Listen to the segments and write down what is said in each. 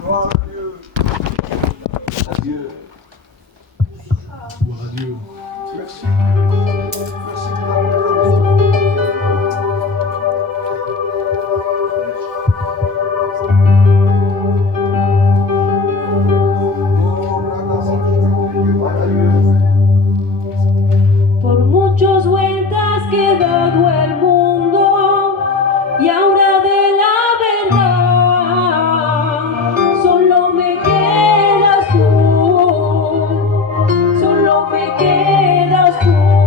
Gloire à Dieu. Adieu. Gloire à Dieu. Merci. Merci pour la présence. Por muchas vueltas que he dado el mundo y ahora de la verdad solo me quedas tú, solo me quedas tú.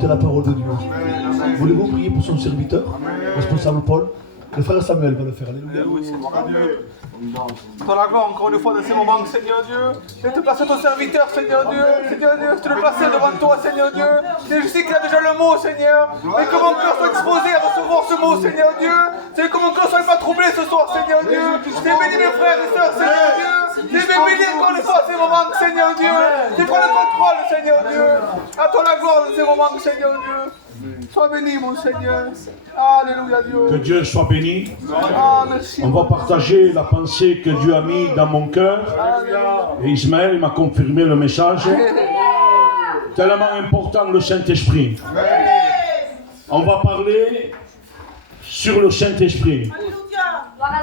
écouter la parole de Dieu. Voulez-vous prier pour son serviteur, responsable Paul? Le frère Samuel va le faire. Alléluia. Dans la gloire, encore une fois, de ces moments, Seigneur Dieu, je te placer ton serviteur, Seigneur Dieu, je te le placer devant toi, Seigneur Dieu. Je sais qu'il a déjà le mot, Seigneur, mais que mon cœur soit disposé à recevoir ce mot, Seigneur Dieu. C'est que mon cœur ne soit pas troublé ce soir, Seigneur Dieu. J'ai béni mes frères et sœurs, Seigneur Dieu. J'ai béni encore une fois ces moments, Seigneur Dieu. Tu prends le contrôle, Seigneur Dieu. À toi la gloire de ces moments, Seigneur Dieu. Sois béni, mon Seigneur. Alléluia, Dieu. Que Dieu soit béni. Ah, merci. On va partager la pensée que Dieu a mis dans mon cœur. Et Ismaël m'a confirmé le message. Tellement important le Saint-Esprit. On va parler sur le Saint-Esprit.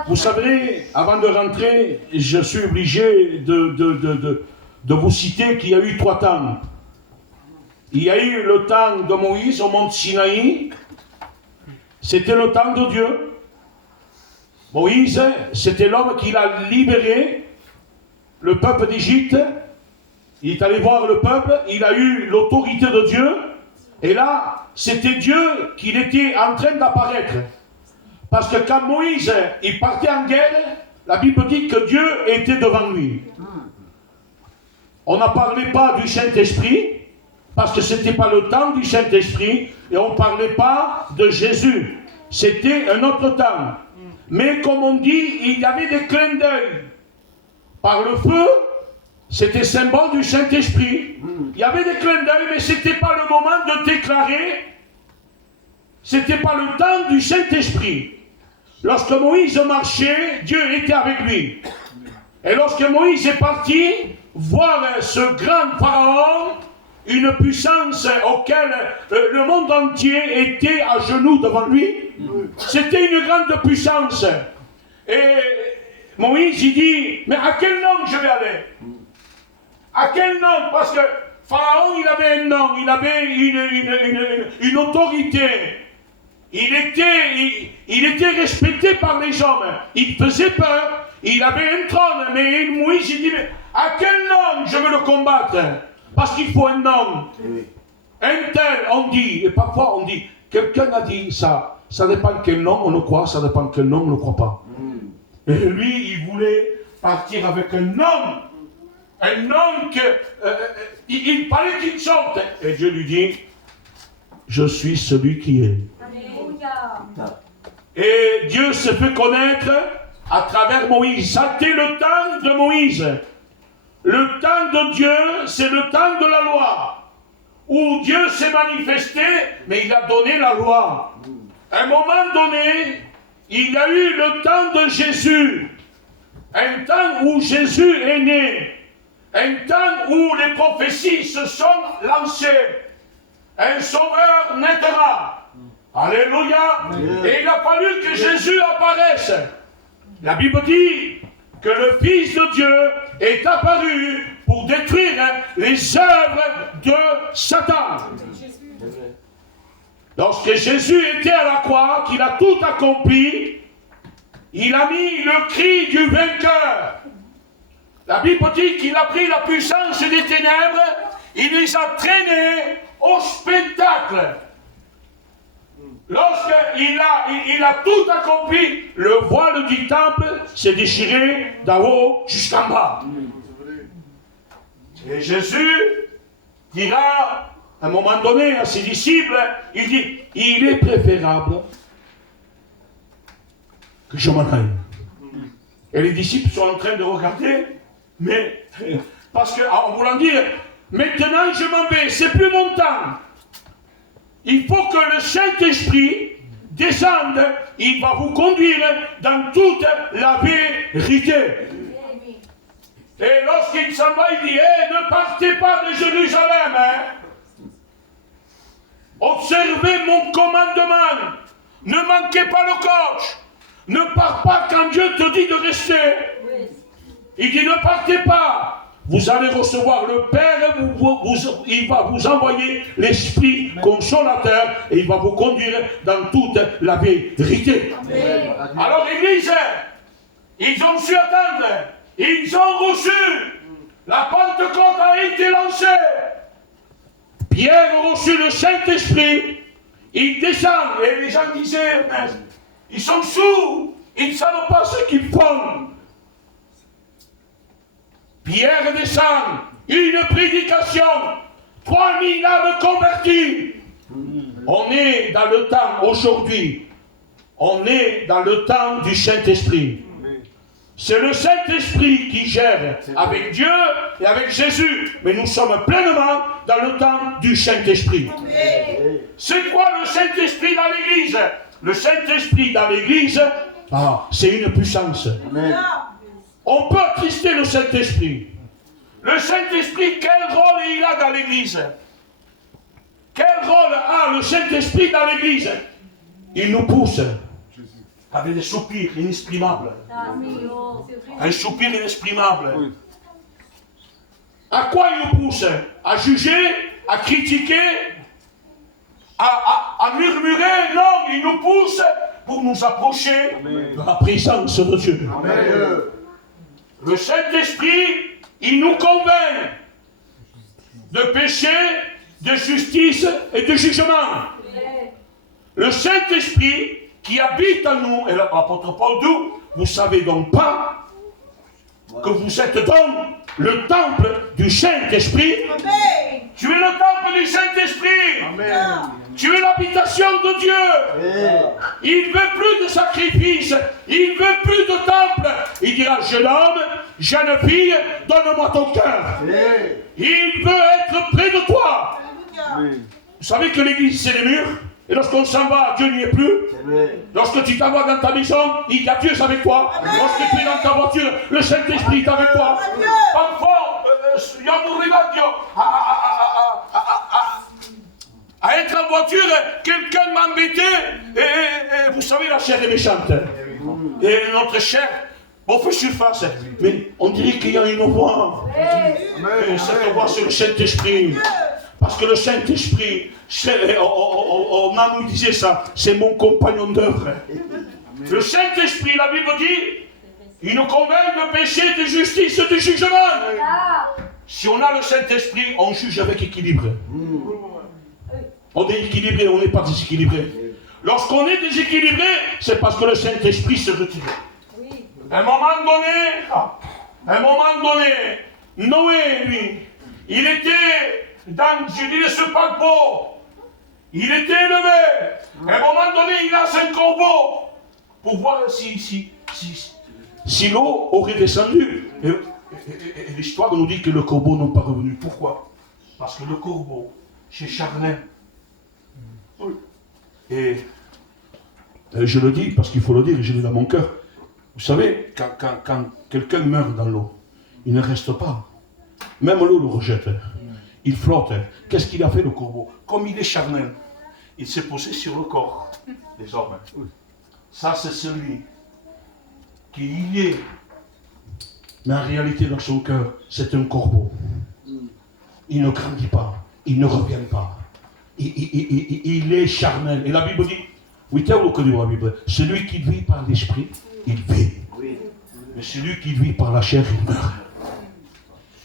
Vous savez, avant de rentrer, je suis obligé de vous citer qu'il y a eu 3 temps. Il y a eu le temps de Moïse au mont Sinaï. C'était le temps de Dieu. Moïse, c'était l'homme qui l'a libéré, le peuple d'Égypte. Il est allé voir le peuple, il a eu l'autorité de Dieu. Et là, c'était Dieu qui était en train d'apparaître. Parce que quand Moïse il partait en guerre, la Bible dit que Dieu était devant lui. On n'a parlé pas du Saint-Esprit, parce que ce n'était pas le temps du Saint-Esprit, et on ne parlait pas de Jésus. C'était un autre temps. Mais comme on dit, il y avait des clins d'œil. Par le feu, c'était symbole du Saint-Esprit. Il y avait des clins d'œil, mais ce n'était pas le moment de déclarer. Ce n'était pas le temps du Saint-Esprit. Lorsque Moïse marchait, Dieu était avec lui. Et lorsque Moïse est parti voir ce grand pharaon, une puissance auquel le monde entier était à genoux devant lui. C'était une grande puissance. Et Moïse, il dit, mais à quel nom je vais aller? À quel nom? Parce que Pharaon, il avait un nom, il avait une autorité. Il était respecté par les hommes. Il faisait peur. Il avait un trône. Mais Moïse, il dit, mais à quel nom je vais le combattre? Parce qu'il faut un nom. Un tel, on dit, et parfois on dit, quelqu'un a dit ça. Ça dépend quel nom on le croit, ça dépend quel nom on ne le croit pas. Et lui, il voulait partir avec un nom. Un nom il fallait qu'il sorte. Et Dieu lui dit, je suis celui qui est. Et Dieu se fait connaître à travers Moïse. Ça c'était le temps de Moïse. Le temps de Dieu, c'est le temps de la loi. Où Dieu s'est manifesté, mais il a donné la loi. À un moment donné, il y a eu le temps de Jésus. Un temps où Jésus est né. Un temps où les prophéties se sont lancées. Un sauveur naîtra. Alléluia. Et il a fallu que Jésus apparaisse. La Bible dit que le Fils de Dieu est apparu pour détruire les œuvres de Satan. Lorsque Jésus était à la croix, qu'il a tout accompli, il a mis le cri du vainqueur. La Bible dit qu'il a pris la puissance des ténèbres, il les a traînés au spectacle. Lorsqu'il a tout accompli, le voile du temple s'est déchiré d'en haut jusqu'en bas. Et Jésus dira à un moment donné à ses disciples, il dit, il est préférable que je m'en aille. Et les disciples sont en train de regarder, mais parce qu'en voulant dire, maintenant je m'en vais, c'est plus mon temps. Il faut que le Saint-Esprit descende, il va vous conduire dans toute la vérité. Et lorsqu'il s'en va, il dit, ne partez pas de Jérusalem. Observez mon commandement. Ne manquez pas le coche. Ne pars pas quand Dieu te dit de rester. Il dit, ne partez pas. Vous allez recevoir le Père, il va vous envoyer l'Esprit consolateur et il va vous conduire dans toute la vérité. Amen. Alors l'Église, ils ont su attendre, ils ont reçu, la Pentecôte a été lancée. Pierre a reçu le Saint-Esprit, il descend, et les gens disaient, mais ils sont sourds, ils ne savent pas ce qu'ils font. Pierre descend, une prédication, 3000 âmes converties. On est dans le temps, aujourd'hui, on est dans le temps du Saint-Esprit. C'est le Saint-Esprit qui gère avec Dieu et avec Jésus. Mais nous sommes pleinement dans le temps du Saint-Esprit. C'est quoi le Saint-Esprit dans l'Église? Le Saint-Esprit dans l'Église, c'est une puissance. On peut attrister le Saint-Esprit. Le Saint-Esprit, quel rôle il a dans l'Église? Quel rôle a le Saint-Esprit dans l'Église? Il nous pousse avec des soupirs inexprimables. Un soupir inexprimable. À quoi il nous pousse? À juger, à critiquer, à murmurer? Non, il nous pousse pour nous approcher de la présence de Dieu. Amen. Le Saint-Esprit, il nous convainc de péché, de justice et de jugement. Le Saint-Esprit qui habite en nous, et l'apôtre Paul dit, vous ne savez donc pas que vous êtes donc le temple du Saint-Esprit. Tu es le temple du Saint-Esprit. Tu es l'habitation de Dieu. Il ne veut plus de sacrifice. Il ne veut plus de temple. Il dira, jeune homme, jeune fille, donne-moi ton cœur. Il veut être près de toi. Vous savez que l'église, c'est les murs. Et lorsqu'on s'en va, Dieu n'y est plus. Lorsque tu t'en vas dans ta maison, il y a Dieu avec toi. Lorsque tu es dans ta voiture, le Saint-Esprit est avec toi. Parfois, il y a un Dieu à être en voiture, quelqu'un m'embêtait, et vous savez, la chair est méchante. Et notre chair, on fait surface. Mais on dirait qu'il y a une voix. Et cette voix, c'est le Saint-Esprit. Parce que le Saint-Esprit, on a nous disait ça, c'est mon compagnon d'œuvre. Le Saint-Esprit, la Bible dit, il nous convainc de péché, de justice, de jugement. Si on a le Saint-Esprit, on juge avec équilibre. On est équilibré, on n'est pas déséquilibré. Lorsqu'on est déséquilibré, c'est parce que le Saint-Esprit se retire. À un moment donné, Noé, lui, il était dans ce paquebot. Il était élevé. À un moment donné, il lance un corbeau pour voir si l'eau aurait descendu. Et l'histoire nous dit que le corbeau n'est pas revenu. Pourquoi? Parce que le corbeau, c'est charnel. Et je le dis parce qu'il faut le dire, je l'ai dans mon cœur. Vous savez, quand quelqu'un meurt dans l'eau, il ne reste pas. Même l'eau le rejette. Il flotte. Qu'est-ce qu'il a fait le corbeau? Comme il est charnel, il s'est posé sur le corps des hommes. Ça, c'est celui qui y est. Mais en réalité, dans son cœur, c'est un corbeau. Il ne grandit pas. Il ne revient pas. Il est charnel. Et la Bible dit, oui, tu as reconnu la Bible, celui qui vit par l'esprit, il vit. Mais celui qui vit par la chair, il meurt.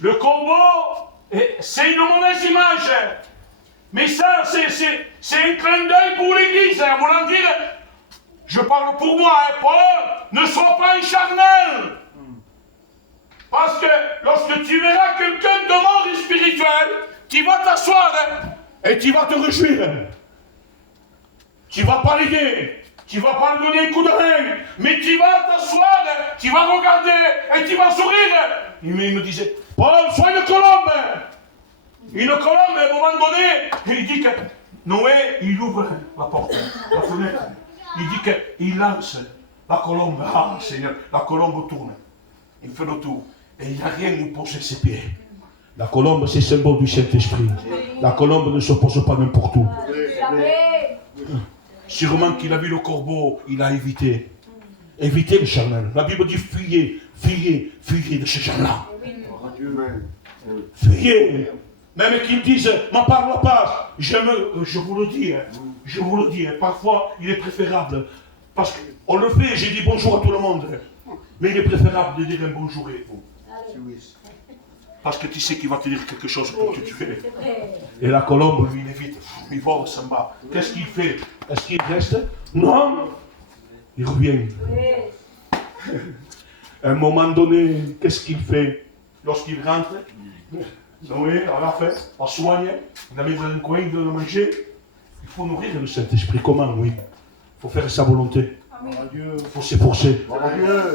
Le corbeau, c'est une mauvaise image. Mais ça, c'est un clin d'œil pour l'Église. À voulant dire, je parle pour moi, Paul, ne sois pas un charnel. Parce que lorsque tu verras quelqu'un de mort et spirituel, tu vas t'asseoir et tu vas te réjouir. Tu ne vas pas l'aider, tu ne vas pas lui donner un coup de rein, mais tu vas t'asseoir, tu vas regarder et tu vas sourire. Il me disait, Paul, sois une colombe. Une colombe, à un moment donné, il dit que Noé, il ouvre la porte, la fenêtre. Il dit qu'il lance la colombe. Ah, Seigneur, la colombe tourne. Il fait le tour. Et il n'y a rien où poser ses pieds. La colombe, c'est le symbole du Saint-Esprit. La colombe ne se pose pas n'importe où. Sûrement qu'il a vu le corbeau, il a évité. Évitez le charnel. La Bible dit fuyez, fuyez, fuyez de ces gens-là. Fuyez. Même qu'ils disent, m'en parle pas. Je vous le dis, je vous le dis. Parfois, il est préférable. Parce qu'on le fait, j'ai dit bonjour à tout le monde. Mais il est préférable de dire un bonjour et vous. Parce que tu sais qu'il va te dire quelque chose pour te tuer. Et la colombe, lui, il est vite. Il vole, s'en va. Qu'est-ce qu'il fait? Est-ce qu'il reste? Non. Il revient. À un moment donné, qu'est-ce qu'il fait? Lorsqu'il rentre, Noé, à la fin, on soigne, on a mis dans un coin de le manger. Il faut nourrir le Saint-Esprit. Comment? Oui. Il faut faire sa volonté. Il faut s'efforcer.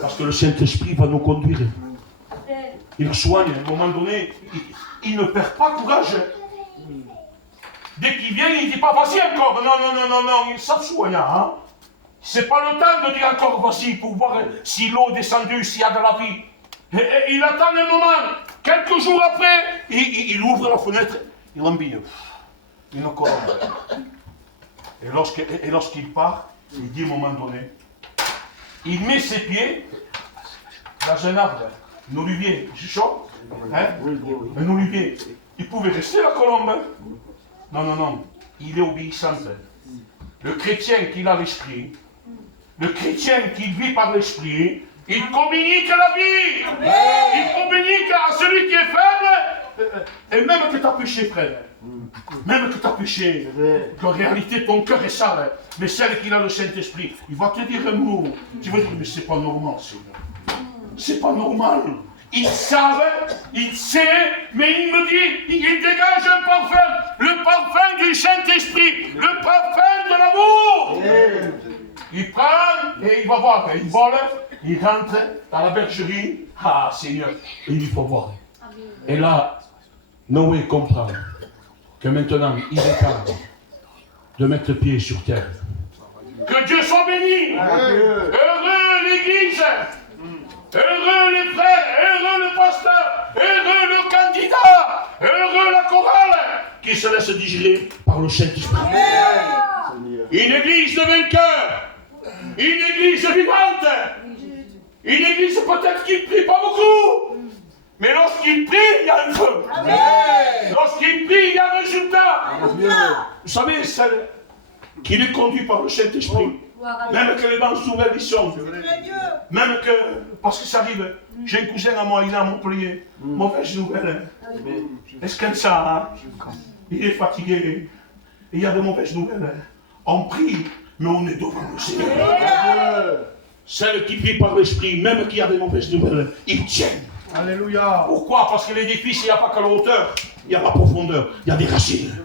Parce que le Saint-Esprit va nous conduire. Il soigne. À un moment donné, il ne perd pas courage. Dès qu'il vient, il ne dit pas vas-y encore. Non. Il s'assoigne. Hein? C'est pas le temps de dire encore vas-y pour voir si l'eau est descendue, s'il y a de la vie. Et il attend un moment. Quelques jours après, il ouvre la fenêtre, il embille une colombe. Et lorsqu'il part, il dit à un moment donné, il met ses pieds dans un arbre, un olivier, c'est chaud, hein? Un olivier. Il pouvait rester la colombe. Non, il est obéissant. Le chrétien qui a l'esprit, le chrétien qui vit par l'esprit, il communique la vie. Amen. Il communique à celui qui est faible. Et même que tu as péché, frère. Même que tu as péché. Qu'en réalité, ton cœur est sale. Mais celle qui a le Saint-Esprit, il va te dire un mot. Tu vas dire, mais c'est pas normal, Seigneur. C'est pas normal. Ils savent, il sait, mais il me dit, il dégage un parfum. Le parfum du Saint-Esprit. Le parfum de l'amour. Il prend et il va voir. Il vole. Il rentre dans la bergerie. Ah, Seigneur, il faut voir. Et là, Noé comprend que maintenant, il est temps de mettre pied sur terre. Que Dieu soit béni. Heureux l'Église. Heureux les frères. Heureux le pasteur. Heureux le candidat. Heureux la chorale qui se laisse digérer par le Saint-Esprit. Une Église de vainqueurs. Une Église vivante. Une église peut-être qui ne prie pas beaucoup, mais lorsqu'il prie, il y a un feu. Lorsqu'il prie, il y a un résultat. Vous savez, celle qui est conduite par le Saint-Esprit, même que les bancs s'ouvrent, ils sont. Même que, parce que ça arrive, j'ai un cousin à moi, il est à Montpellier, mauvaise nouvelle. Est-ce que ça, il est fatigué, il y a de mauvaises nouvelles. On prie, mais on est devant le Seigneur. Celle qui vit par l'esprit, même qu'il y a des mauvaises nouvelles, ils tiennent. Alléluia. Pourquoi? Parce que l'édifice, il n'y a pas que la hauteur, il n'y a pas profondeur, il y a des racines.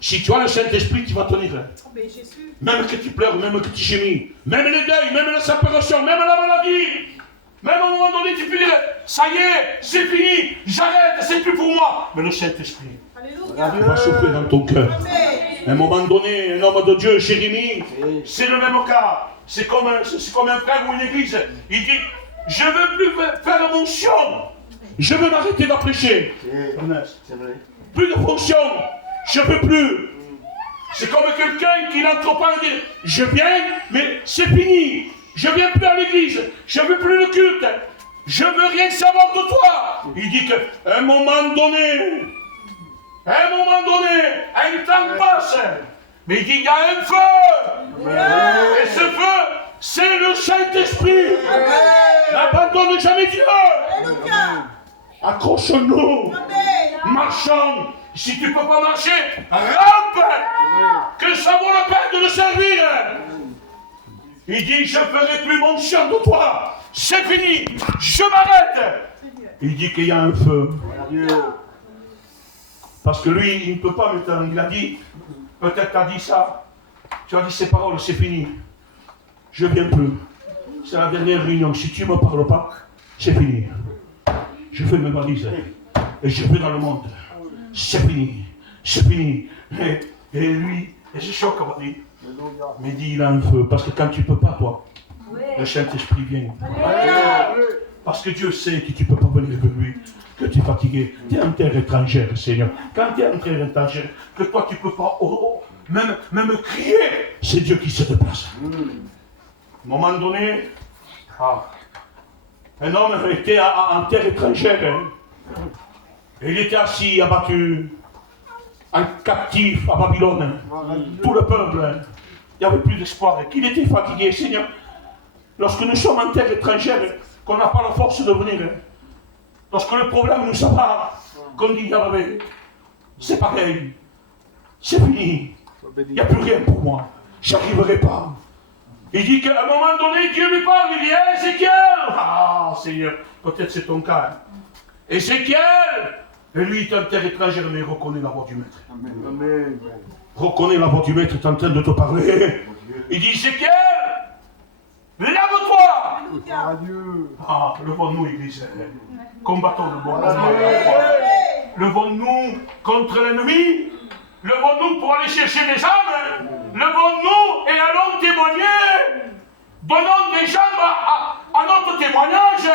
Si tu as le Saint-Esprit, tu vas tenir. Même que tu pleures, même que tu gémis, même les deuils, même la séparation, même la maladie. Même à un moment donné, tu peux dire, ça y est, c'est fini, j'arrête, c'est plus pour moi. Mais le Saint-Esprit, il va souffler dans ton cœur. À un moment donné, un homme de Dieu, Jérémie, c'est le même cas. C'est comme un frère ou une église. Il dit, je ne veux plus faire de fonction. Je veux m'arrêter d'en prêcher. Plus de fonction. Je ne veux plus. C'est comme quelqu'un qui n'entre pas et dit, je viens, mais c'est fini. Je ne viens plus à l'église. Je ne veux plus le culte. Je ne veux rien savoir de toi. Il dit qu'à un moment donné, un temps passe. Mais il dit, il y a un feu. Et ce feu, c'est le Saint-Esprit. N'abandonne jamais Dieu. Accrochons-nous. Marchons. Si tu ne peux pas marcher, rampe. Que ça vaut la peine de le servir. Il dit, je ne ferai plus mention de toi. C'est fini. Je m'arrête. Il dit qu'il y a un feu. Parce que lui, il ne peut pas maintenant. Il a dit, peut-être tu as dit ça. Tu as dit ces paroles, c'est fini. Je ne viens plus. C'est la dernière réunion. Si tu ne me parles pas, c'est fini. Je fais mes valises. Et je vais dans le monde. C'est fini. C'est fini. Et lui, et c'est chaud comme on dit. Mais il dit, il a un feu. Parce que quand tu ne peux pas, toi, le Saint-Esprit vient. Parce que Dieu sait que tu ne peux pas venir avec lui. Que tu es fatigué. Tu es en terre étrangère, Seigneur. Quand tu es en terre étrangère, que toi tu ne peux pas même crier, c'est Dieu qui se déplace. À un moment donné, un homme était en terre étrangère. Il était assis, abattu, en captif à Babylone. Tout le peuple, il n'y avait plus d'espoir. Qu'il était fatigué, Seigneur. Lorsque nous sommes en terre étrangère, qu'on n'a pas la force de venir, Lorsque le problème nous abat, comme dit Yahvé, c'est pareil. C'est fini. Il n'y a plus rien pour moi. J'arriverai pas. Il dit qu'à un moment donné, Dieu lui parle, il dit, hey, Ézéchiel! Ah, Seigneur, peut-être c'est ton cas. Hein. Ézéchiel! Et lui, il est en terre étrangère, mais il reconnaît la voix du Maître. Amen. Reconnaît la voix du Maître, est en train de te parler. Il dit, Ézéchiel! Lève-toi! Adieu. Ah, levons-nous, Église. Combattons le bon combat. Levons-nous contre l'ennemi. Levons-nous pour aller chercher des âmes. Levons-nous et allons témoigner. Donnons des jambes à notre témoignage.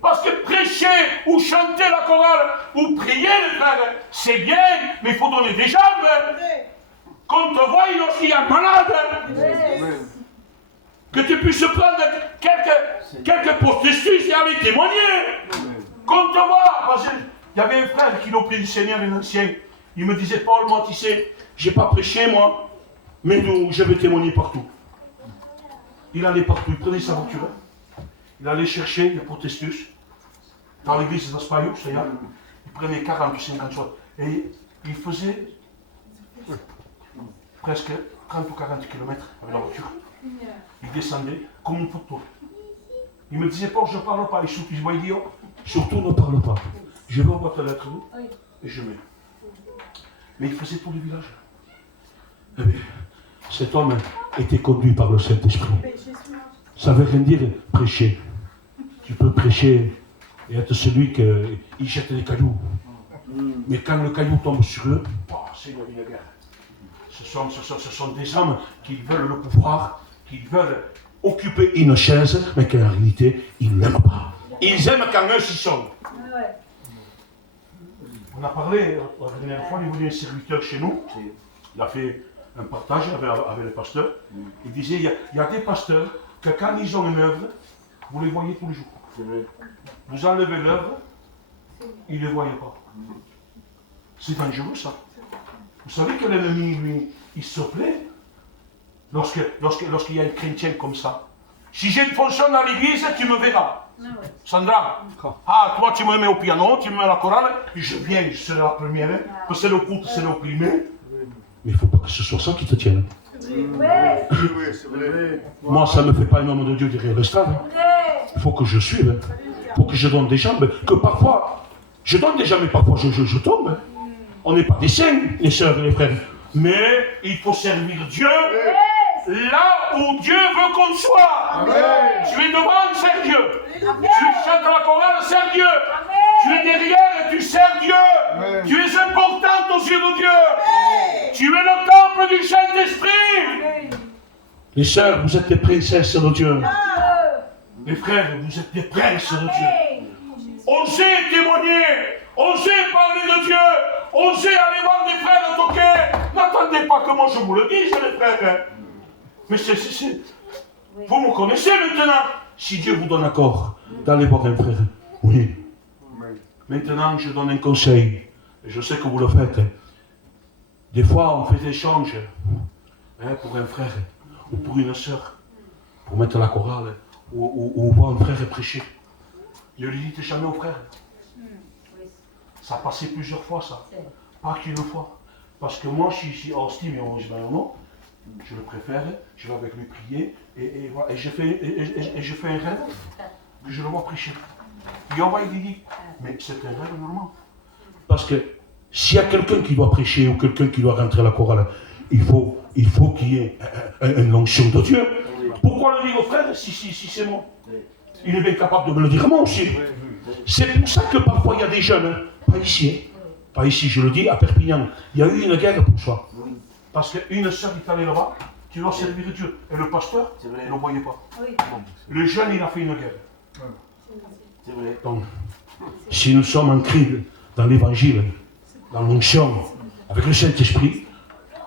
Parce que prêcher ou chanter la chorale ou prier, les frères, c'est bien, mais il faut donner des jambes. Qu'on te voie lorsqu'il y a un malade. Que tu puisses prendre quelques processus et aller témoigner. Qu'on te voit. Parce qu'il y avait un frère qui l'opérait du Seigneur, un ancien. Il me disait, Paul, moi, tu sais, j'ai pas prêché, moi, mais nous, je vais témoigner partout. Il allait partout, il prenait sa voiture. Il allait chercher les protestus dans l'église d'Aspayou, c'est-à-dire, il prenait 40 ou 50 choses. Et il faisait presque 30 ou 40 km avec la voiture. Il descendait comme une photo. Il me disait, Paul, je ne parle pas. Il voyait dire, surtout ne parle pas. Je vais envoyer ta lettre et je mets. Mais il faisait tout le village. Eh bien, cet homme était conduit par le Saint-Esprit. Ça ne veut rien dire prêcher. Tu peux prêcher et être celui qui jette des cailloux. Mais quand le caillou tombe sur eux, oh, c'est la guerre. Ce sont des hommes qui veulent le pouvoir, qui veulent occuper une chaise, mais qu'en réalité, ils n'aiment pas. Ils aiment quand eux s'y sont. On a parlé, la dernière fois, il y avait un serviteur chez nous, il a fait un partage avec le pasteur. Il disait, il y a des pasteurs que quand ils ont une œuvre, vous les voyez tous les jours. Vous enlevez l'œuvre, ils ne les voyaient pas. C'est dangereux ça. Vous savez que l'ennemi, lui, il se plaît lorsqu'il y a un chrétien comme ça. Si j'ai une fonction dans l'église, tu me verras. Sandra, toi tu me mets au piano, tu me mets à la chorale, je viens, je serai la première, que c'est le culte, c'est le primé. Mais il ne faut pas que ce soit ça qui te tienne. Moi, ça ne me fait pas un homme de Dieu derrière le stade. Il faut que je suive, il faut que je donne des jambes, que parfois, je donne des jambes, mais parfois je tombe. On n'est pas des saints, les sœurs et les frères. Mais il faut servir Dieu là où Dieu veut qu'on soit. Amen. Tu es devant, sers Dieu. Amen. Tu chantes la chorale, sers Dieu. Amen. Tu es derrière, tu sers Dieu. Amen. Tu es important aux yeux de Dieu. Amen. Tu es le temple du Saint-Esprit. Les sœurs, vous êtes des princesses de Dieu. Amen. Les frères, vous êtes des princes de Dieu. Osez témoigner. Osez parler de Dieu. Osez aller voir des frères toquer. N'attendez pas que moi je vous le dise, les frères. Mais vous me connaissez maintenant. Si Dieu vous donne accord d'aller voir un frère, oui. Maintenant, je donne un conseil. Et je sais que vous le faites. Des fois, on fait des échanges pour un frère ou pour une sœur, pour mettre la chorale ou voir un frère prêcher. Ne lui dites jamais au frère. Ça a passé plusieurs fois, ça. Pas qu'une fois. Parce que moi, je suis en style et en non. Je le préfère, je vais avec lui prier et je fais un rêve que je le vois prêcher. Et on va lui dire, mais c'est un rêve normal. Parce que s'il y a quelqu'un qui doit prêcher ou quelqu'un qui doit rentrer à la chorale, il faut qu'il y ait une onction de Dieu. Pourquoi le dire au frère si c'est moi? Il est bien capable de me le dire à moi aussi. C'est pour ça que parfois il y a des jeunes, pas ici, je le dis, à Perpignan, il y a eu une guerre pour ça. Parce qu'une sœur est allée là-bas, tu dois servir Dieu. Et le pasteur, il ne le voyait pas. Oui. Le jeune, il a fait une guerre. C'est vrai. Donc, si nous sommes ancrés dans l'évangile, dans l'onction, avec le Saint-Esprit,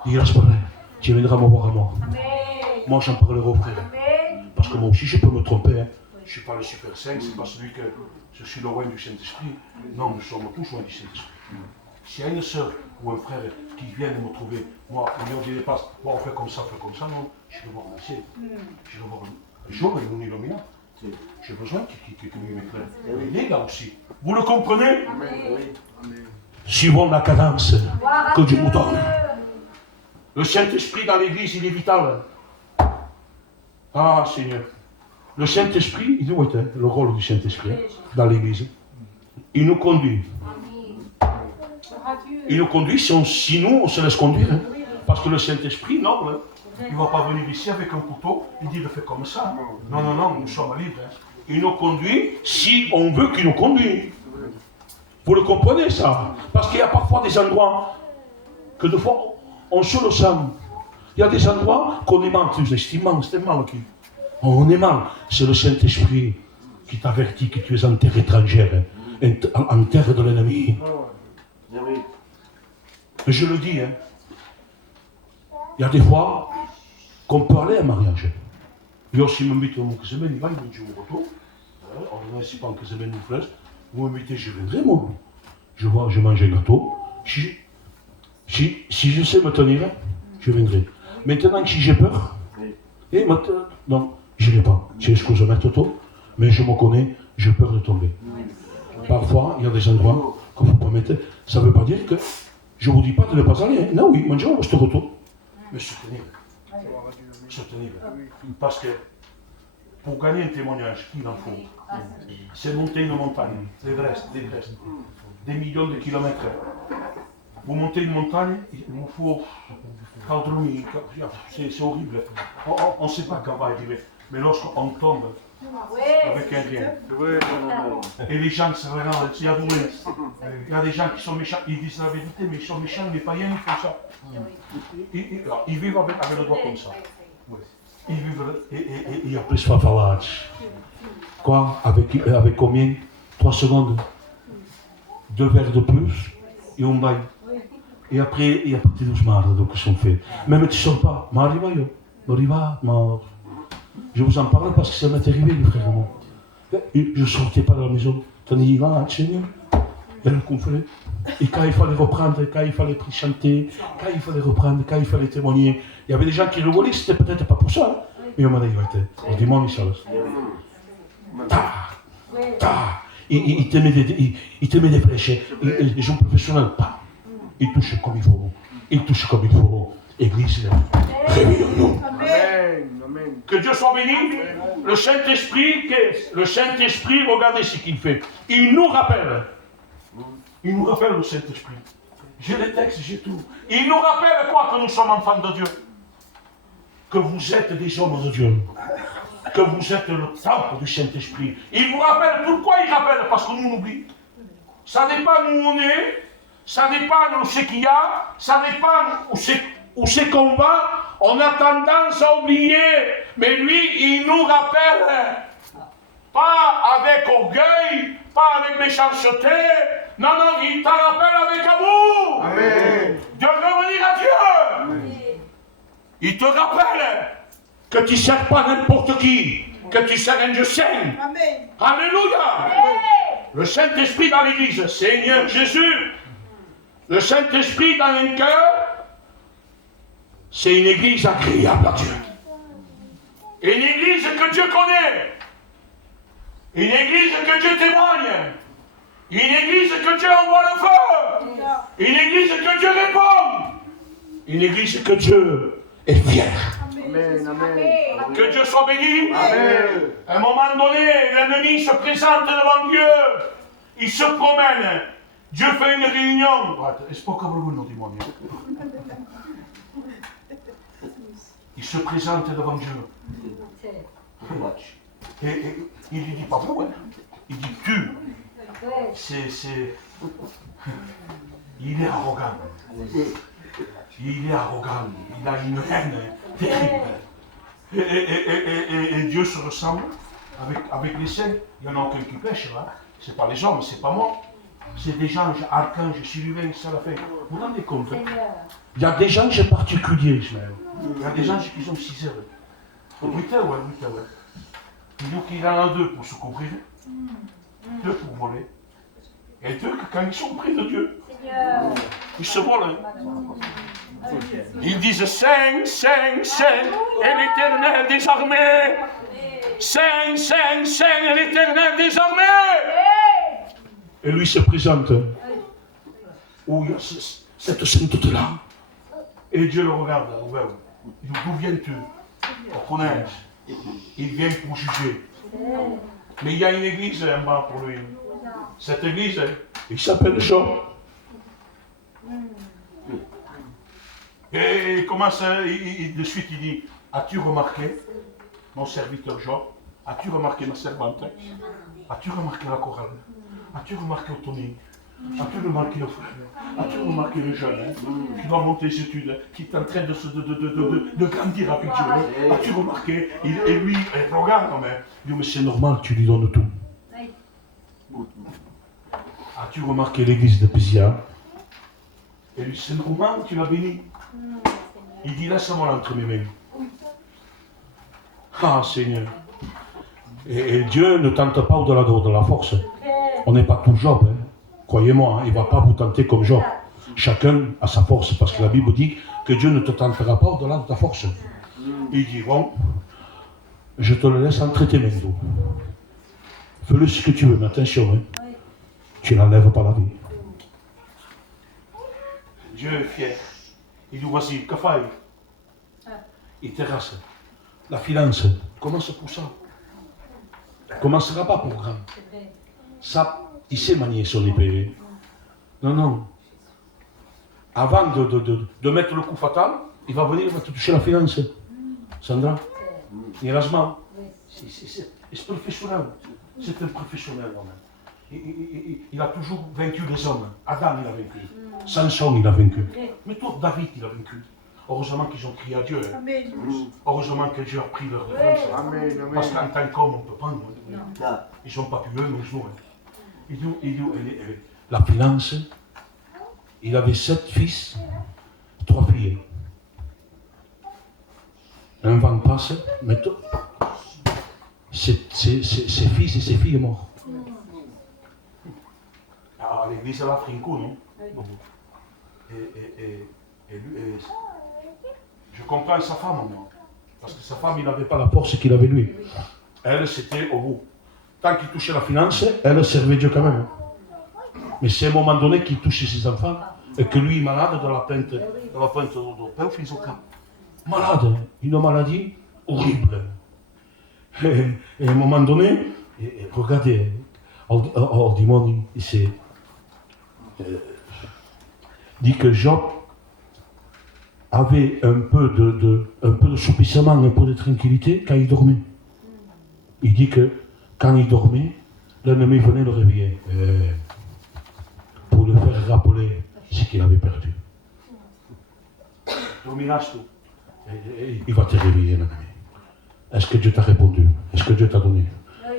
il reste pas là. Tu viendras me voir à moi. Amen. Moi, j'en parlerai aux frères. Amen. Parce que moi aussi, je peux me tromper. Hein. Je ne suis pas le super saint, c'est pas celui que je suis le roi du Saint-Esprit. Non, nous sommes tous loin du Saint-Esprit. S'il y a une sœur ou un frère qui viennent me trouver, moi, on ne dirait pas, bon, on fait comme ça, non. Je veux voir un ciel. Je veux voir un jour, il nous illuminera. J'ai besoin qu'il m'éclaire. Il est là aussi. Vous le comprenez? Suivons la cadence que Dieu nous donne. Le Saint-Esprit dans l'église, il est vital. Ah, Seigneur. Le Saint-Esprit, il dit, où est le rôle du Saint-Esprit dans l'église? Il nous conduit. Il nous conduit si nous, on se laisse conduire. Hein. Parce que le Saint-Esprit, non, hein. Il ne va pas venir ici avec un couteau, il dit de faire comme ça. Non, non, non, nous sommes libres. Hein. Il nous conduit si on veut qu'il nous conduise. Vous le comprenez ça? Parce qu'il y a parfois des endroits que des fois on se le sent. Il y a des endroits qu'on est mal, c'est mal qui. On est mal. C'est le Saint-Esprit qui t'avertit que tu es en terre étrangère, en terre de l'ennemi. Je le dis, hein. Il y a des fois qu'on peut aller à un mariage. Io si mi invito mon casamento, vai in giù retour. On ne sait pas un casamento une flèche. Vous m'invitez, je viendrai moi. Je mange un gâteau. Si je sais me tenir, je viendrai. Maintenant, si j'ai peur, et maintenant, non, je n'irai pas. C'est excuse-moi, Toto, mais je me connais, j'ai peur de tomber. Parfois, il y a des endroits qu'il ne faut pas mettre. Ça ne veut pas dire que je ne vous dis pas de ne pas aller. Hein. Non, oui, mangiamo questo gâteau. Mais soutenir. Soutenir. Parce que pour gagner un témoignage, qu'il en faut, c'est monter une montagne, l'Everest, des millions de kilomètres. Vous montez une montagne, il vous faut 4 nuits, c'est horrible. On ne sait pas quand on va arriver. Mais lorsqu'on tombe avec un rien, et les gens se regardent, il y a des gens qui sont méchants, ils disent la vérité, mais ils sont méchants, les païens, ils font ça. Ils vivent avec le doigt comme ça. Ils vivent, et après, ça va falloir. Quoi? Avec combien? 3 secondes? 2 verres de plus, et on baille. Et après, tu doucement, donc ils sont faits. Même tu ne sors pas, mais arriva, je vous en parle parce que ça m'est arrivé, les frères. Je ne sortais pas de la maison. Tu dis, va, Seigneur. Elle le conflit. Et quand il fallait reprendre, quand il fallait chanter, quand il fallait reprendre, quand il fallait témoigner, il y avait des gens qui rigolaient, c'était peut-être pas pour ça. Mais on m'a dit, le démon, il s'en il te met des flèches. Les gens professionnels, pas. Il touche comme il faut. Il touche comme il faut. Église, réveillons-nous. Que Dieu soit béni. Le Saint-Esprit, regardez ce qu'il fait. Il nous rappelle. Il nous rappelle le Saint-Esprit. J'ai les textes, j'ai tout. Il nous rappelle quoi? Que nous sommes enfants de Dieu. Que vous êtes des hommes de Dieu. Que vous êtes le temple du Saint-Esprit. Il vous rappelle. Pourquoi il rappelle? Parce que nous on oublie. Ça dépend où on est. Ça dépend où c'est qu'il y a. Ça dépend où c'est qu'on va. On a tendance à oublier. Mais lui, il nous rappelle. Pas avec orgueil. Pas avec méchanceté. Non, non, il te rappelle avec amour. Amen. De revenir à Dieu. Amen. Il te rappelle que tu ne sers pas n'importe qui, que tu sers un Dieu saint. Amen. Alléluia. Amen. Le Saint-Esprit dans l'église, Seigneur Jésus. Le Saint-Esprit dans un cœur, c'est une église agréable à Dieu. Une église que Dieu connaît. Une église que Dieu témoigne. Une église que Dieu envoie le feu. Une église que Dieu répond. Une église que Dieu est fier. Amen, amen. Que Dieu soit béni. Amen. À un moment donné, l'ennemi se présente devant Dieu. Il se promène. Dieu fait une réunion. Il se présente devant Dieu. Et il lui dit pas vous, hein. Il dit tu. Il est arrogant. Il est arrogant. Il a une haine terrible. Et Dieu se ressemble avec les saints. Il n'y en a aucun qui pêche là. Ce n'est pas les hommes, ce n'est pas moi. C'est des anges, archanges, chérubins, séraphins. Vous vous rendez compte? Il y a des anges particuliers, Ismaël. Il y a des anges qui sont 6 heures. 8 heures, ouais. Donc il en a 2 pour se couvrir, 2 pour voler, et 2 quand ils sont près de Dieu. Ils se volent. Ils disent Saint, Saint, Saint, et l'Éternel des armées. Saint, Saint, Saint, et l'Éternel des armées. Et lui se présente. Où il y a cette sainteté-là. Et Dieu le regarde. Il dit, d'où viens-tu? On connaît. Il vient pour juger. Mais il y a une église en bas pour lui. Cette église, il s'appelle Job. Et il commence, de suite il dit, as-tu remarqué mon serviteur Job? As-tu remarqué ma servante? As-tu remarqué la chorale? As-tu remarqué Tony? As-tu remarqué le frère? As-tu remarqué le jeune qui doit monter ses études, qui est en train de grandir avec Dieu? As-tu remarqué? Et lui, il regarde, il dit, mais c'est normal, tu lui donnes tout. As-tu remarqué l'église de Pésia? Et lui, c'est normal, tu l'as béni. Il dit, laisse-moi entre mes mains. Ah, Seigneur. Et Dieu ne tente pas au-delà de la force. On n'est pas tout Job, hein. Croyez-moi, il ne va pas vous tenter comme Job. Chacun a sa force, parce que la Bible dit que Dieu ne te tentera pas au-delà de ta force. Il dit, bon, je te le laisse entre tes mains. Fais-le ce que tu veux, mais attention, hein. Tu n'enlèves pas la vie. Dieu est fier. Il dit, voici, Kafaï. Il terrasse. La finance, commence pour ça. Il ne commencera pas pour grand. Ça, il sait manier son épée. Non. Avant de mettre le coup fatal, il va venir, il va te toucher la finance. Sandra, Erasmus, c'est professionnel. C'est un professionnel. Il a toujours vaincu les hommes. Adam, il a vaincu. Samson, il a vaincu. Mais toi, David, il a vaincu. Heureusement qu'ils ont crié à Dieu. Hein. Heureusement que Dieu a pris leur défense. Parce qu'en tant qu'homme, on ne peut pas. Ils n'ont pas pu eux, nous. Il dit, la finance, il avait 7 fils, 3 filles. Un vent passe, mais ses fils et ses filles sont morts. Alors, l'église, elle a pris un coup, non? Et lui, je comprends sa femme, moi. Parce que sa femme, il n'avait pas la force qu'il avait lui. Elle, c'était au bout. Tant qu'il touchait la finance, elle servait Dieu quand même. Mais c'est à un moment donné qu'il touchait ses enfants et que lui est malade dans la plainte de Peufizoka. Malade, une maladie horrible. Et à un moment donné, regardez, Ordimoni, dit que Job avait un peu de soupissement, un peu de tranquillité quand il dormait. Il dit que quand il dormait, l'ennemi venait le réveiller pour le faire rappeler ce qu'il avait perdu. Dormirás tout. Il va te réveiller, l'ennemi. Est-ce que Dieu t'a répondu? Est-ce que Dieu t'a donné?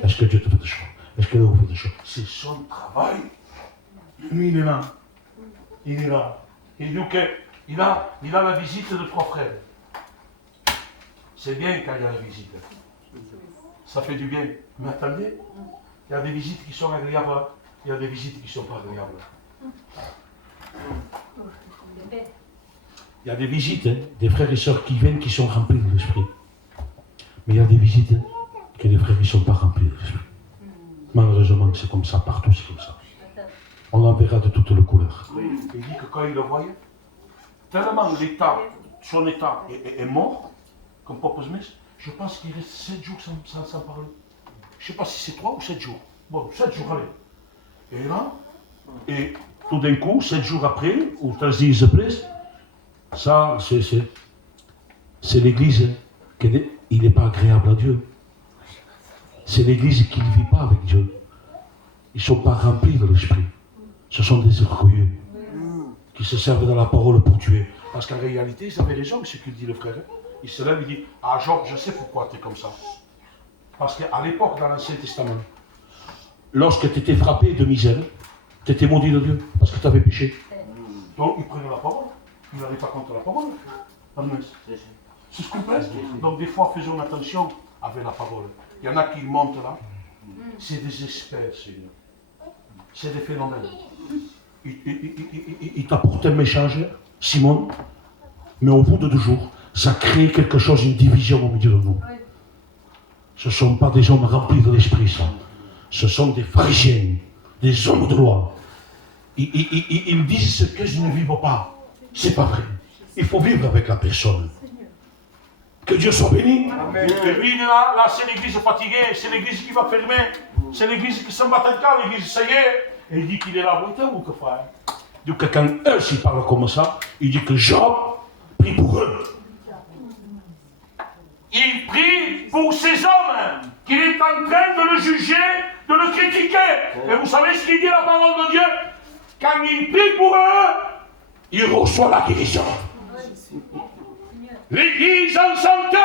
Est-ce que Dieu t'a fait des choses? Est-ce qu'il a fait des choses? C'est son travail. Lui, il est là. Il est là. Il dit qu'il a la visite de 3 frères. C'est bien quand il y a la visite. Ça fait du bien. Mais attendez, il y a des visites qui sont agréables, il y a des visites qui ne sont pas agréables. Il y a des visites, hein, des frères et sœurs qui viennent, qui sont remplis de l'esprit. Mais il y a des visites que les frères ne sont pas remplis de l'esprit. Malheureusement, c'est comme ça, partout c'est comme ça. On en verra de toutes les couleurs. Il dit que quand il le voyait, tellement son état est mort, comme Papa Smith, je pense qu'il reste 7 jours sans parler. Je ne sais pas si c'est 3 ou 7 jours. Bon, 7 jours, allez. Et là, et tout d'un coup, 7 jours après, ou 13 jours après, ça, c'est l'église qu'il n'est pas agréable à Dieu. C'est l'église qui ne vit pas avec Dieu. Ils ne sont pas remplis de l'esprit. Ce sont des orgueilleux qui se servent de la parole pour tuer. Parce qu'en réalité, ils avaient raison, ce qu'il dit le frère. Il se lève et dit, ah Job, je sais pourquoi tu es comme ça. Parce qu'à l'époque, dans l'Ancien Testament, lorsque tu étais frappé de misère, tu étais maudit de Dieu, parce que tu avais péché. Donc, il prenait la parole. Il n'allait pas contre la parole. C'est ce qu'on fait. Donc, des fois, faisons attention avec la parole. Il y en a qui montent là. C'est des experts, Seigneur. C'est des phénomènes. Il t'apporte un message, Simon, mais au bout de 2 jours, ça crée quelque chose, une division au milieu de nous. Ce ne sont pas des hommes remplis de l'esprit, ça. Ce sont des pharisiens des hommes de loi. Ils me disent ce que je ne vis pas. C'est pas vrai. Il faut vivre avec la personne. Que Dieu soit béni. Amen. Et lui, là c'est l'église fatiguée, c'est l'église qui va fermer, c'est l'église qui s'en bat en cas, l'église, ça y est. Et il dit qu'il est là, vous que frère. Donc quand eux, s'ils parlent comme ça, il dit que Job prie pour eux. Il prie pour ces hommes qu'il est en train de le juger, de le critiquer. Et vous savez ce qu'il dit la parole de Dieu? Quand il prie pour eux, il reçoit la guérison. L'église en santé,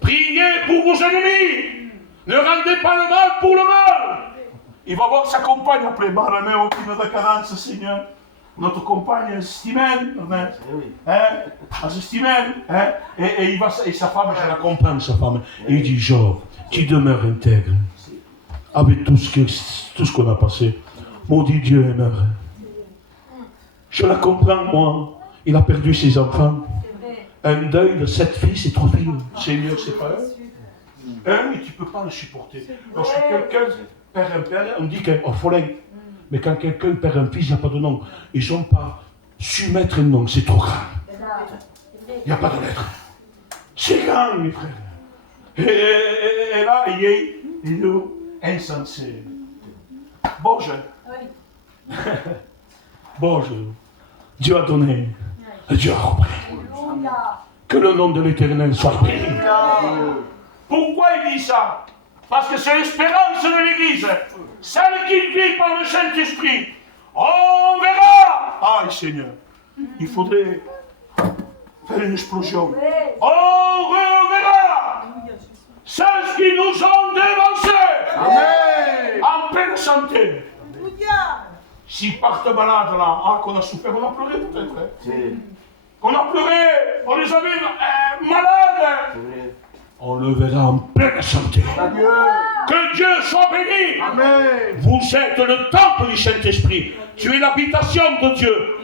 priez pour vos ennemis, ne rendez pas le mal pour le mal. Il va voir sa compagne appelée Maramé au film de cadence, Seigneur. Notre compagne Stimène, et sa femme, je la comprends, sa femme. Et il dit, Job, tu demeures intègre, avec tout ce qu'on a passé. Maudit Dieu aimeur. Je la comprends, moi. Il a perdu ses enfants. Un deuil de 7 fils et 3 filles. Seigneur, c'est pas un, mais tu ne peux pas le supporter. Lorsque quelqu'un perd un père, on dit qu'il est orphelin. Mais quand quelqu'un perd un fils, il n'y a pas de nom. Ils n'ont pas su mettre un nom, c'est trop grand. Il n'y a pas de lettre. C'est grand, mes frères. Et là, il est insensé. Bonjour. Bonjour. Dieu a donné. Dieu a repris. Que le nom de l'Éternel soit béni. Pourquoi il dit ça? Parce que c'est l'espérance de l'Église. Celle qui vit par le Saint-Esprit. On verra. Ah, Seigneur, il faudrait faire une explosion. On reverra ceux qui nous ont dévancés. Amen. En pleine santé. S'ils partent malades là, qu'on a souffert, on a pleuré peut-être. On a pleuré, on les avait malades. On le verra en pleine santé. Adieu. Que Dieu soit béni. Amen. Vous êtes le temple du Saint-Esprit. Tu es l'habitation de Dieu.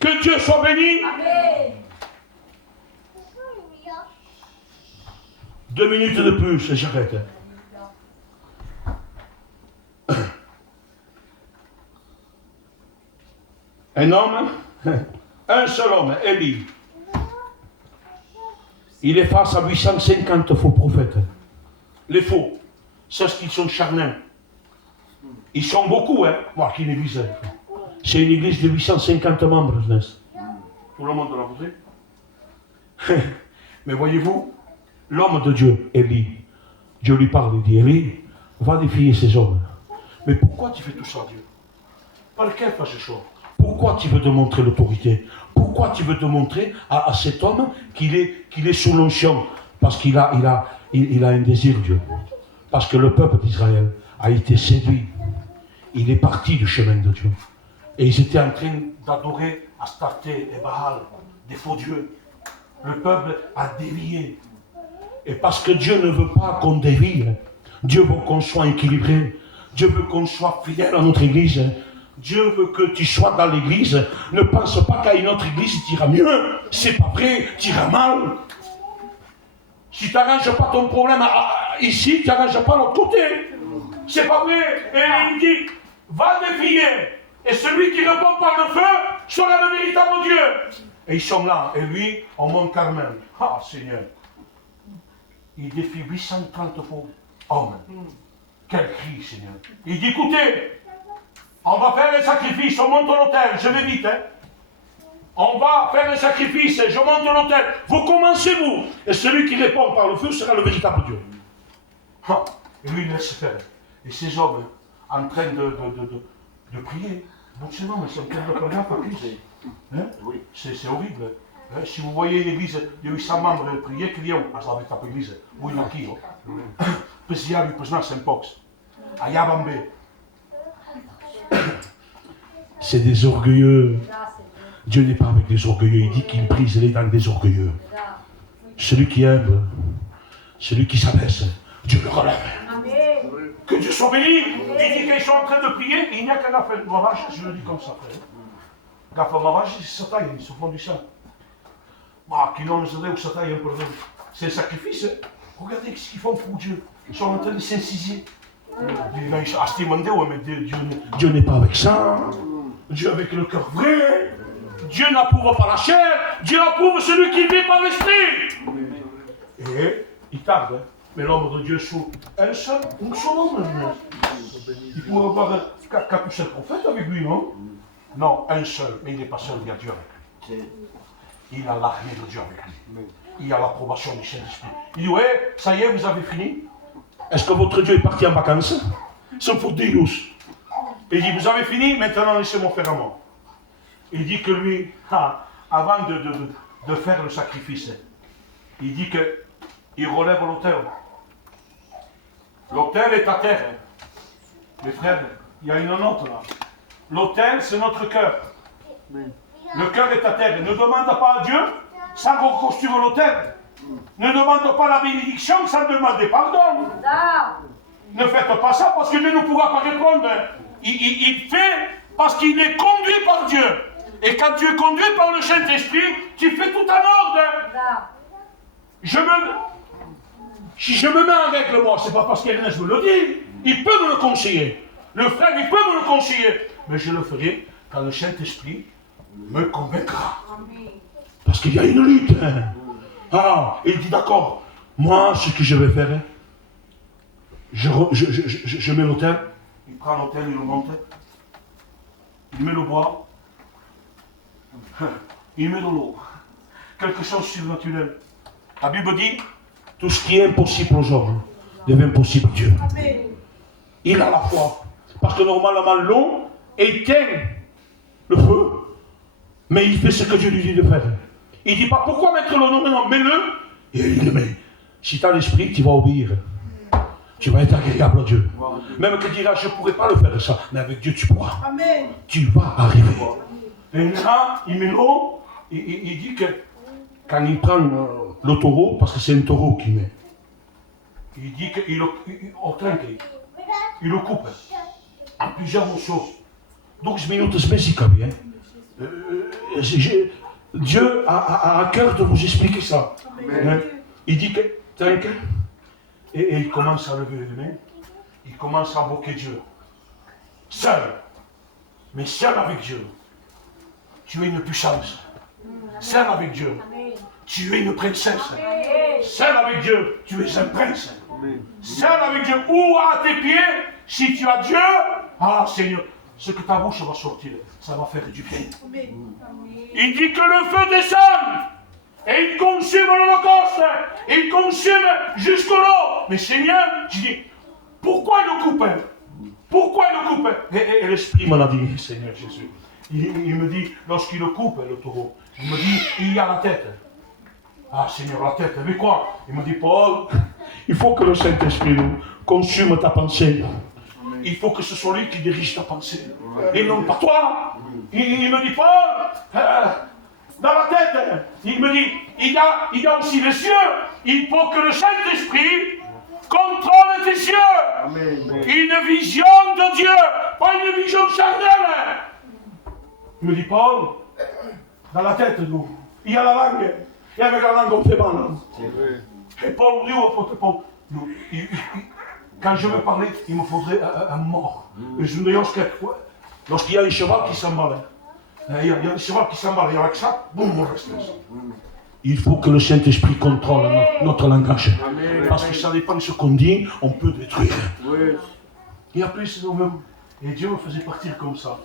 Que Dieu soit béni. Amen. 2 minutes de plus et j'arrête. Un homme, un seul homme, Élie. Il est face à 850 faux prophètes. Les faux, ceux qui sont charnels. Ils sont beaucoup, hein. Moi, qui est une église. C'est une église de 850 membres, n'est-ce pas? Tout le monde l'a voté. Mais voyez-vous, l'homme de Dieu, Élie, Dieu lui parle, il dit, Élie, va défier ces hommes. Mais pourquoi tu fais tout ça, Dieu? Par quel pas ce choix? Pourquoi tu veux te montrer l'autorité? Pourquoi tu veux te montrer à cet homme qu'il est sous l'onction? Parce qu'il a un désir, Dieu. Parce que le peuple d'Israël a été séduit. Il est parti du chemin de Dieu. Et ils étaient en train d'adorer Astarté et Baal, des faux dieux. Le peuple a dévié. Et parce que Dieu ne veut pas qu'on dévie, Dieu veut qu'on soit équilibré. Dieu veut qu'on soit fidèle à notre église. Dieu veut que tu sois dans l'église. Ne pense pas qu'à une autre église, tu iras mieux. C'est pas vrai, tu iras mal. Si tu n'arranges pas ton problème ici, tu n'arranges pas l'autre côté. C'est pas vrai. Et il dit, va défier. Et celui qui répond par le feu sera le véritable Dieu. Et ils sont là. Et lui, en Mont Carmel. Ah, Seigneur. Il défie 830 faux hommes. Quel cri, Seigneur. Il dit, écoutez, on va faire un sacrifice, on monte l'autel, je vais vite, hein. On va faire un sacrifice, je monte l'autel. Vous commencez, vous. Et celui qui répond par le feu sera le véritable Dieu. Ah, et lui, il laisse faire. Et ces hommes, en train de prier, bon, c'est non, mais c'est un terme de gaffe à Christ. Hein? Oui. C'est horrible. Hein? Si vous voyez une église de 800 membres prier, qu'il y a un ça va l'église. Oui, il y a qui, il y a un pox. À Yabambe. C'est des orgueilleux. Dieu n'est pas avec des orgueilleux. Il dit qu'il brise les dents des orgueilleux. Celui qui aime, celui qui s'abaisse, Dieu le relève. Amen. Que Dieu soit béni. Il dit qu'ils sont en train de prier. Il n'y a qu'un affaire. Je le dis comme ça. Ils se font du sang. Qui n'ont c'est un sacrifice. Regardez ce qu'ils font pour Dieu. Ils sont en train de s'inciser. Dieu n'est pas avec ça. Dieu avec le cœur vrai. Dieu n'approuve pas la chair. Dieu approuve celui qui vit par l'esprit. Et il tarde. Hein. Mais l'homme de Dieu sous un seul homme. Il pourrait avoir capucin le prophète avec lui, non? Non, un seul. Mais il n'est pas seul, il y a Dieu avec lui. Il a l'armée de Dieu avec lui. Il a l'approbation du Saint-Esprit. Il dit, ouais, ça y est, vous avez fini? Est-ce que votre Dieu est parti en vacances? C'est pour Dieu. Il dit, vous avez fini, maintenant laissez-moi faire à moi. Il dit que lui, avant de faire le sacrifice, il dit qu'il relève l'autel. L'autel est à terre. Mes frères, il y a une note là. L'autel, c'est notre cœur. Le cœur est à terre. Ne demande pas à Dieu sans reconstruire l'autel. Ne demande pas la bénédiction sans demander pardon. Ne faites pas ça parce que Dieu ne pourra pas répondre. Il fait parce qu'il est conduit par Dieu. Et quand tu es conduit par le Saint-Esprit, tu fais tout en ordre. Si je me mets en règle, moi, c'est pas parce qu'Ernest me le dit. Il peut me le conseiller. Le frère, il peut me le conseiller. Mais je le ferai quand le Saint-Esprit me convaincra. Parce qu'il y a une lutte. Hein. Il dit d'accord. Moi, ce que je vais faire, hein, je mets l'autel. Il prend l'autel, il le monte. Il met le bois. Il met de l'eau. Quelque chose de surnaturel. La Bible dit, tout ce qui est impossible aux hommes devient possible à Dieu. Il a la foi. Parce que normalement, l'eau éteint le feu. Mais il fait ce que Dieu lui dit de faire. Il ne dit pas pourquoi mettre l'eau, non, mets-le. Et il le met. Si tu as l'esprit, tu vas obéir. Tu vas être agréable à Dieu. Même que tu diras, je ne pourrais pas le faire ça. Mais avec Dieu, tu pourras. Amen. Tu vas arriver. Et là, il met l'eau. Il dit que quand il prend le taureau, parce que c'est un taureau qu'il met, il dit qu'il le coupe en plusieurs morceaux. 12 minutes spécifiques. Dieu a à cœur de vous expliquer ça. Amen. Il dit que, et il commence à lever les mains, il commence à invoquer Dieu. Seul, mais seul avec Dieu, tu es une puissance. Seul avec Dieu, tu es une princesse. Seul avec Dieu, tu es un prince. Seul avec Dieu, ou à tes pieds, si tu as Dieu, Seigneur, ce que ta bouche va sortir, ça va faire du bien. Il dit que le feu descend et il consume l'holocauste, il consume jusqu'au l'eau. Mais Seigneur, je dis, pourquoi il le coupe? Pourquoi il le coupe? Et l'Esprit m'en a dit, Seigneur Jésus. Il me dit, lorsqu'il le coupe, le taureau, il me dit, il y a la tête. Seigneur, la tête, mais quoi? Il me dit, Paul, il faut que le Saint-Esprit nous consume ta pensée. Il faut que ce soit lui qui dirige ta pensée. Et non pas toi. Il me dit, Paul, dans la tête, il me dit, il y a aussi les cieux. Il faut que le Saint-Esprit contrôle tes cieux. Amen. Une vision de Dieu, pas une vision charnelle. Il me dit, Paul, dans la tête, nous, il y a la langue. Et avec la langue, on fait mal. Et Paul dit, quand je veux parler, il me faudrait un mort. Et je me dis, lorsqu'il y a un cheval qui s'emballe, il y a un cheval qui s'emballe, et avec ça, boum, on reste. Il faut que le Saint-Esprit contrôle notre langage. Amen. Parce que ça dépend de ce qu'on dit, on peut détruire. Oui. Et après, c'est nous-mêmes. Et Dieu me faisait partir comme ça.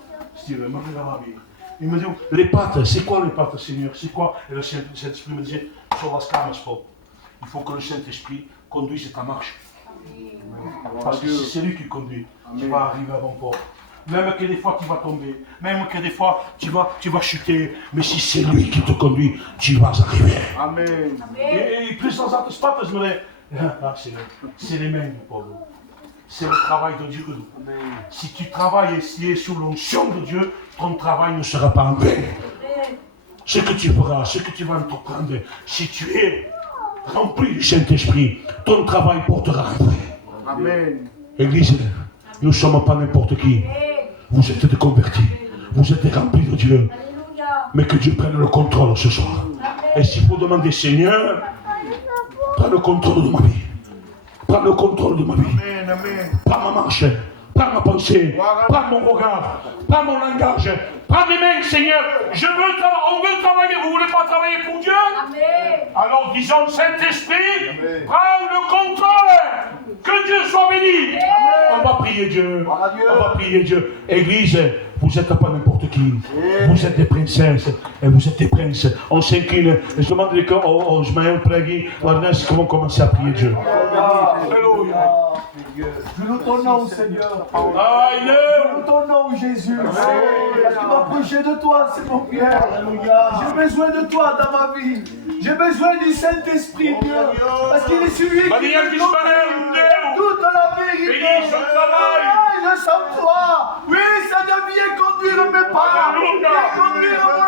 Il me dit, les pattes, c'est quoi les pattes, Seigneur? C'est quoi? Et le Saint-Esprit me disait, il faut que le Saint-Esprit conduise ta marche. Parce que si c'est lui qui conduit, tu vas arriver à bon port. Même que des fois tu vas tomber, même que des fois tu vas chuter, mais si c'est lui qui te conduit, tu vas arriver. Amen. Et plus dans cette spot, je me dis, c'est les mêmes, pauvre. C'est le travail de Dieu. Amen. Si tu travailles et si tu es sous l'onction de Dieu, ton travail ne sera pas en vain. Ce que tu feras, ce que tu vas entreprendre, si tu es rempli du Saint-Esprit, ton travail portera un vrai. Amen. Église, nous ne sommes pas n'importe qui. Vous êtes des convertis. Vous êtes des remplis de Dieu. Mais que Dieu prenne le contrôle ce soir. Et s'il faut demander, Seigneur, prends le contrôle de ma vie. Prends le contrôle de ma vie. Prends ma marche. Prends ma pensée. Prends mon regard. Prends mon langage. Prends mes mains, Seigneur. On veut travailler. Vous ne voulez pas travailler pour Dieu? Alors disons, Saint-Esprit, prends le contrôle. Que Dieu soit béni. On va prier Dieu. On va prier Dieu. Église, vous n'êtes pas n'importe qui. Vous êtes des princesses et vous êtes des princes. On s'incline. Et je demande aux Ismaël, Pragui, Ernest, comment commencer à prier Dieu. Alléluia. Je loue ton nom, Seigneur. Aïe. Je loue ton nom, Jésus. Parce qu'il m'approcher de toi, c'est mon Pierre. J'ai besoin de toi dans ma vie. J'ai besoin du Saint-Esprit, Dieu. Parce qu'il est celui qui me conduit toute la vérité. Je sens toi. Oui, ça devient conduire mes pas. Conduire